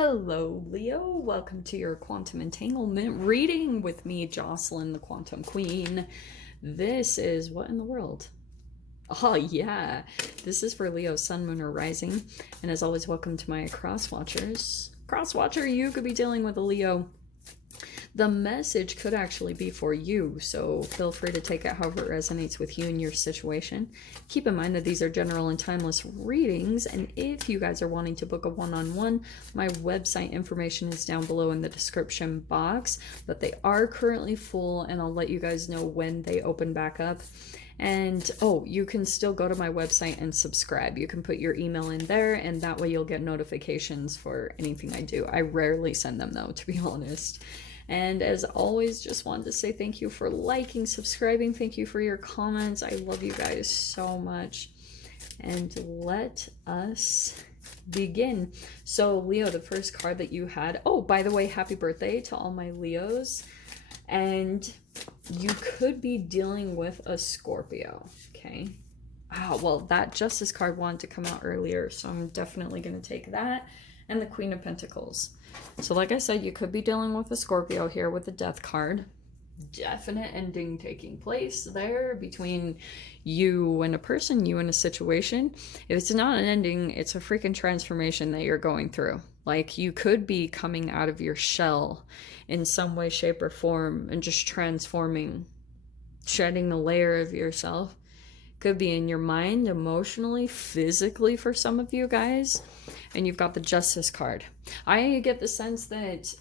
Hello, Leo. Welcome to your quantum entanglement reading with me, Jocelyn, the Quantum Queen. This is what in the world? Oh, yeah. This is for Leo, Sun, Moon, or Rising. And as always, welcome to my cross watchers. Cross watcher, you could be dealing with a Leo. The message could actually be for you, so feel free to take it however it resonates with you and your situation. Keep in mind that these are general and timeless readings, and if you guys are wanting to book a one-on-one, my website information is down below in the description box, but they are currently full, and I'll let you guys know when they open back up. And oh, you can still go to my website and subscribe. You can put your email in there, and that way you'll get notifications for anything I do. I rarely send them though, to be honest. And as always, just wanted to say thank you for liking, subscribing. Thank you for your comments. I love you guys so much. And let us begin. So Leo, the first card that you had, oh, by the way, happy birthday to all my Leos. And you could be dealing with a Scorpio, okay? Well, that Justice card wanted to come out earlier, so I'm definitely going to take that. And the Queen of Pentacles. So like I said, you could be dealing with a Scorpio here with the Death card. Definite ending taking place there between you and a person, you and a situation. If it's not an ending, it's a freaking transformation that you're going through. Like, you could be coming out of your shell in some way, shape, or form and just transforming, shedding the layer of yourself. Could be in your mind, emotionally, physically for some of you guys. And you've got the Justice card. I get the sense that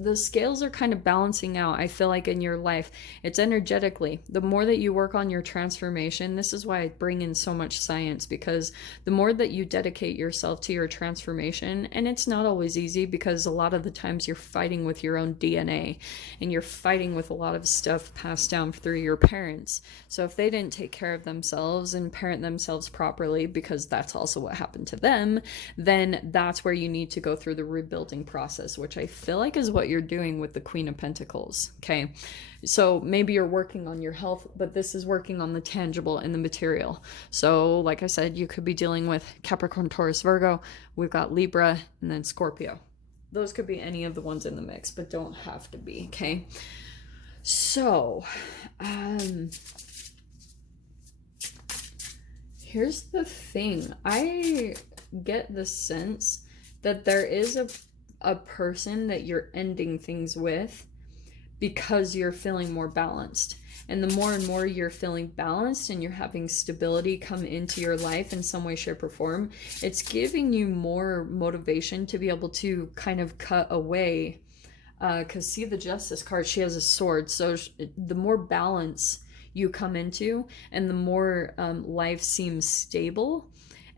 the scales are kind of balancing out, I feel like, in your life. It's energetically. The more that you work on your transformation, this is why I bring in so much science, because the more that you dedicate yourself to your transformation, and it's not always easy because a lot of the times you're fighting with your own DNA and you're fighting with a lot of stuff passed down through your parents. So if they didn't take care of themselves and parent themselves properly, because that's also what happened to them, then that's where you need to go through the rebuilding process, which I feel like is what you're doing with the Queen of Pentacles. Okay, so maybe you're working on your health, but this is working on the tangible and the material. So like I said, you could be dealing with Capricorn, Taurus, Virgo. We've got Libra and then Scorpio. Those could be any of the ones in the mix, but don't have to be. Okay, so here's the thing. I get the sense that there is a person that you're ending things with because you're feeling more balanced. And the more and more you're feeling balanced and you're having stability come into your life in some way, shape, or form, it's giving you more motivation to be able to kind of cut away. Because see the Justice card, she has a sword. So the more balance you come into and the more life seems stable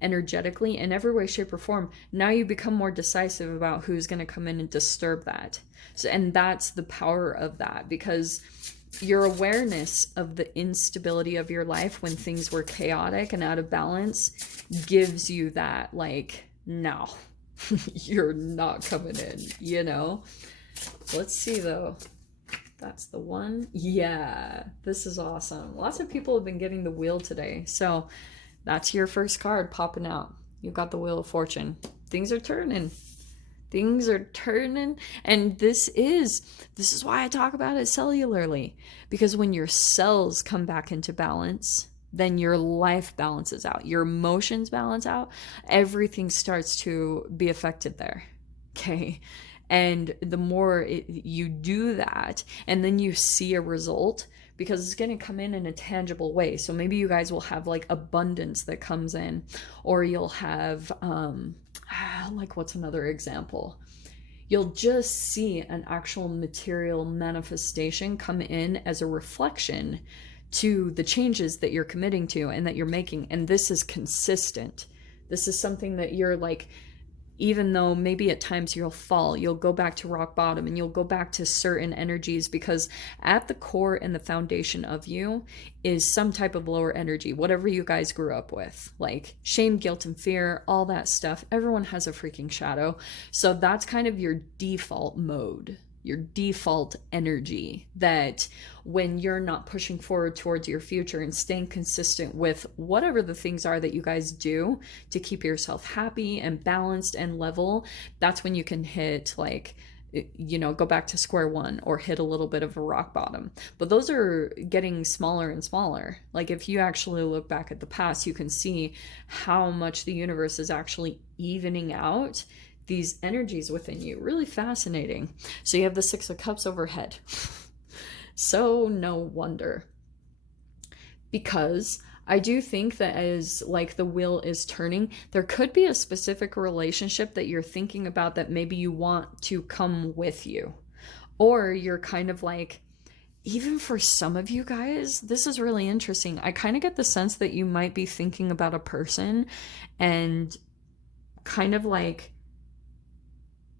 energetically in every way, shape, or form, now you become more decisive about who's going to come in and disturb that. So, and that's the power of that, because your awareness of the instability of your life when things were chaotic and out of balance gives you that, like, no, you're not coming in, you know? Let's see though. That's the one. Yeah, this is awesome. Lots of people have been getting the wheel today. So that's your first card popping out. You've got the Wheel of Fortune. Things are turning. Things are turning. And this is why I talk about it cellularly. Because when your cells come back into balance, then your life balances out. Your emotions balance out. Everything starts to be affected there. Okay? And the more you do that, and then you see a result, because it's going to come in a tangible way. So maybe you guys will have like abundance that comes in, or you'll have, like, what's another example? You'll just see an actual material manifestation come in as a reflection to the changes that you're committing to and that you're making. And this is consistent. This is something that you're like, even though maybe at times you'll fall, you'll go back to rock bottom and you'll go back to certain energies, because at the core and the foundation of you is some type of lower energy, whatever you guys grew up with, like shame, guilt, and fear, all that stuff. Everyone has a freaking shadow. So that's kind of your default mode. your default energy, that when you're not pushing forward towards your future and staying consistent with whatever the things are that you guys do to keep yourself happy and balanced and level, that's when you can hit, like, you know, go back to square one or hit a little bit of a rock bottom. But those are getting smaller and smaller. Like, if you actually look back at the past, you can see how much the universe is actually evening out these energies within you. Really fascinating. So you have the Six of Cups overhead. So no wonder. Because I do think that as, like, the wheel is turning, there could be a specific relationship that you're thinking about that maybe you want to come with you. Or you're kind of like, even for some of you guys, this is really interesting. I kind of get the sense that you might be thinking about a person and kind of like,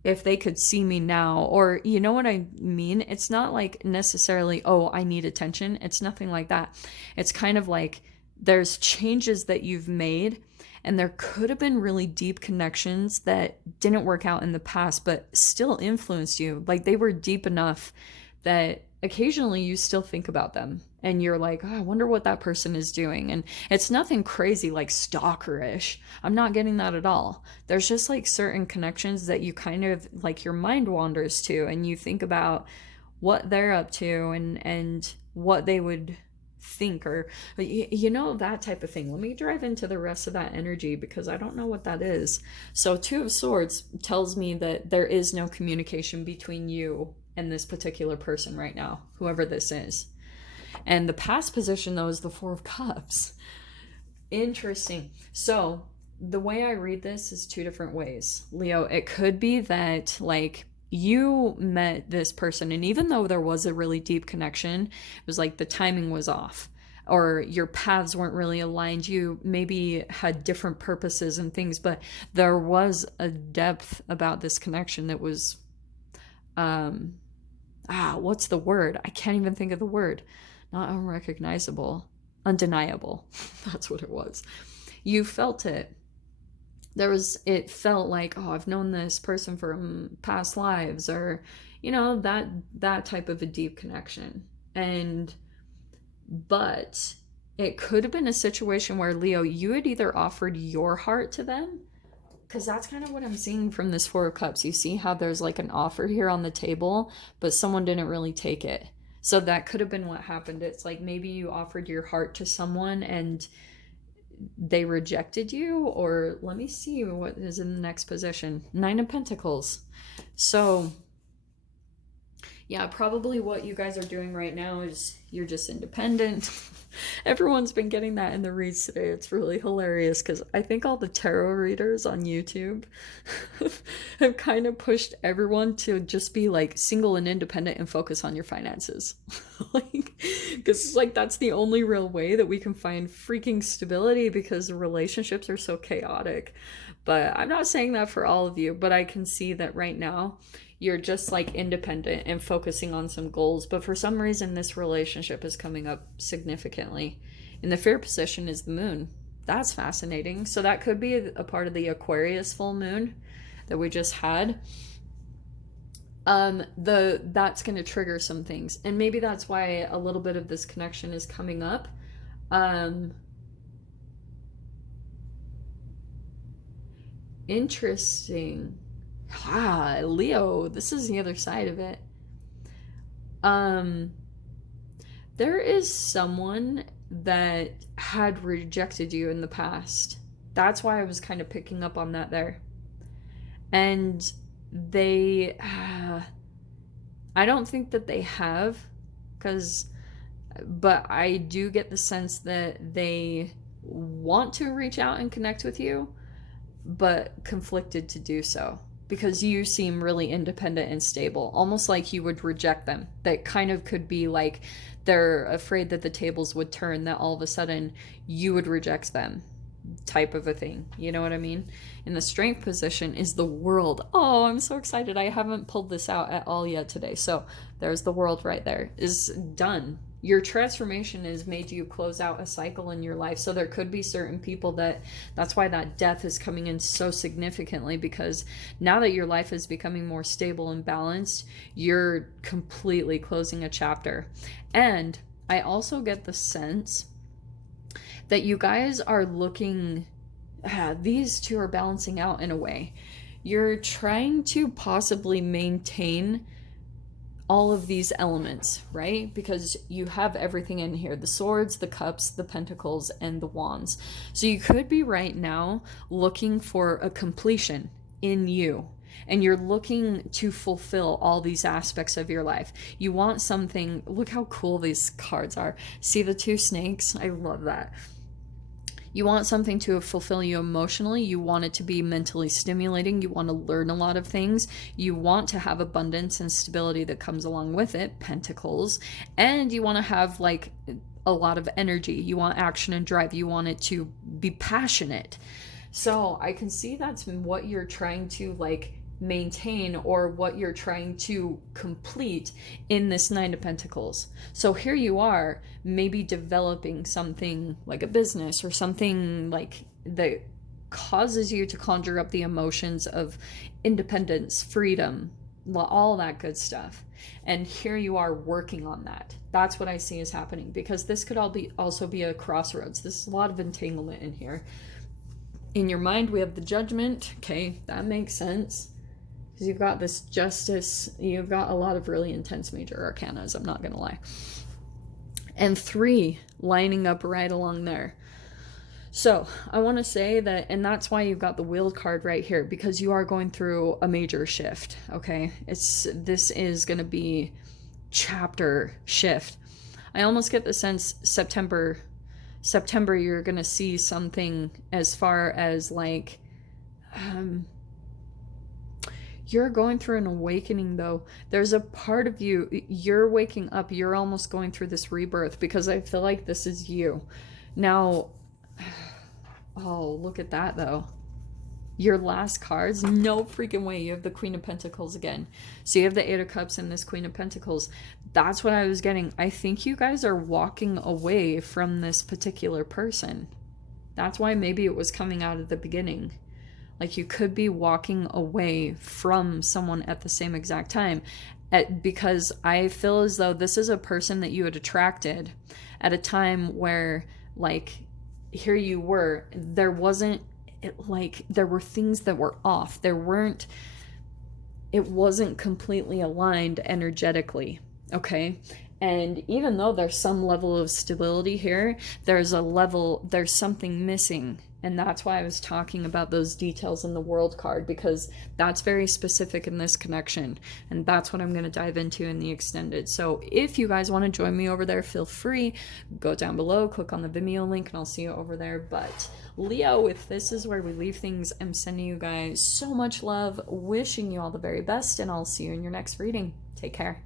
if they could see me now, or you know what I mean? It's not like necessarily, oh, I need attention. It's nothing like that. It's kind of like, there's changes that you've made, and there could have been really deep connections that didn't work out in the past, but still influenced you. Like, they were deep enough that occasionally you still think about them and you're like, oh, I wonder what that person is doing. And it's nothing crazy like stalkerish. I'm not getting that at all. There's just like certain connections that you kind of like, your mind wanders to, and you think about what they're up to and what they would think, or you know, that type of thing. Let me dive into the rest of that energy because I don't know what that is. So Two of Swords tells me that there is no communication between you and this particular person right now, whoever this is. And the past position, though, is the Four of Cups. Interesting. So the way I read this is two different ways, Leo. It could be that, like, you met this person, and even though there was a really deep connection, it was like the timing was off, or your paths weren't really aligned. You maybe had different purposes and things, but there was a depth about this connection that was, what's the word? I can't even think of the word. Not unrecognizable, undeniable. That's what it was. You felt it. It felt like, oh, I've known this person from past lives, or, you know, that type of a deep connection. But it could have been a situation where, Leo, you had either offered your heart to them, because that's kind of what I'm seeing from this Four of Cups. You see how there's like an offer here on the table, but someone didn't really take it. So that could have been what happened. It's like maybe you offered your heart to someone and they rejected you, or let me see what is in the next position. Nine of Pentacles. So yeah, probably what you guys are doing right now is you're just independent. Everyone's been getting that in the reads today. It's really hilarious because I think all the tarot readers on YouTube have kind of pushed everyone to just be like single and independent and focus on your finances. Like, because it's like that's the only real way that we can find freaking stability, because relationships are so chaotic. But I'm not saying that for all of you, but I can see that right now you're just like independent and focusing on some goals, but for some reason this relationship is coming up significantly. In the Fear position is the Moon. That's fascinating. So that could be a part of the Aquarius full moon that we just had. That's going to trigger some things, and maybe that's why a little bit of this connection is coming up. Interesting. Leo, this is the other side of it. There is someone that had rejected you in the past. That's why I was kind of picking up on that there. And they, I don't think that they have, but I do get the sense that they want to reach out and connect with you, but conflicted to do so. Because you seem really independent and stable, almost like you would reject them. That kind of could be like they're afraid that the tables would turn, that all of a sudden you would reject them, type of a thing. You know what I mean? In the Strength position is the World. Oh, I'm so excited. I haven't pulled this out at all yet today. So there's the World right there. Is done. Your transformation has made you close out a cycle in your life. So there could be certain people that's why that death is coming in so significantly, because now that your life is becoming more stable and balanced, you're completely closing a chapter. And I also get the sense that you guys are looking, these two are balancing out in a way. You're trying to possibly maintain all of these elements, right? Because you have everything in here, the swords, the cups, the pentacles, and the wands. So you could be right now looking for a completion in you, and you're looking to fulfill all these aspects of your life. You want something. Look how cool these cards are. See the two snakes? I love that. You want something to fulfill you emotionally. You want it to be mentally stimulating. You want to learn a lot of things. You want to have abundance and stability that comes along with it, pentacles. And you want to have like a lot of energy. You want action and drive. You want it to be passionate. So I can see that's what you're trying to like maintain, or what you're trying to complete in this Nine of Pentacles. So here you are, maybe developing something like a business or something like that causes you to conjure up the emotions of independence, freedom, all that good stuff. And here you are working on that. That's what I see is happening, because this could also be a crossroads. There's a lot of entanglement in here. In your mind, we have the Judgment. Okay, that makes sense. You've got this Justice, you've got a lot of really intense major arcanas, I'm not gonna lie. And 3 lining up right along there. So I want to say that, and that's why you've got the Wheel card right here, because you are going through a major shift, okay? This is gonna be chapter shift. I almost get the sense September you're gonna see something as far as like, you're going through an awakening, though. There's a part of you, you're waking up, you're almost going through this rebirth, because I feel like this is you. Now, oh, look at that, though. Your last cards, no freaking way. You have the Queen of Pentacles again. So you have the Eight of Cups and this Queen of Pentacles. That's what I was getting. I think you guys are walking away from this particular person. That's why maybe it was coming out at the beginning. Like you could be walking away from someone at the same exact time, because I feel as though this is a person that you had attracted at a time where, like, here you were, there were things that were off. It wasn't completely aligned energetically, okay? And even though there's some level of stability here, there's something missing. And that's why I was talking about those details in the World card, because that's very specific in this connection. And that's what I'm going to dive into in the extended. So if you guys want to join me over there, feel free. Go down below, click on the Vimeo link, and I'll see you over there. But Leo, if this is where we leave things, I'm sending you guys so much love, wishing you all the very best, and I'll see you in your next reading. Take care.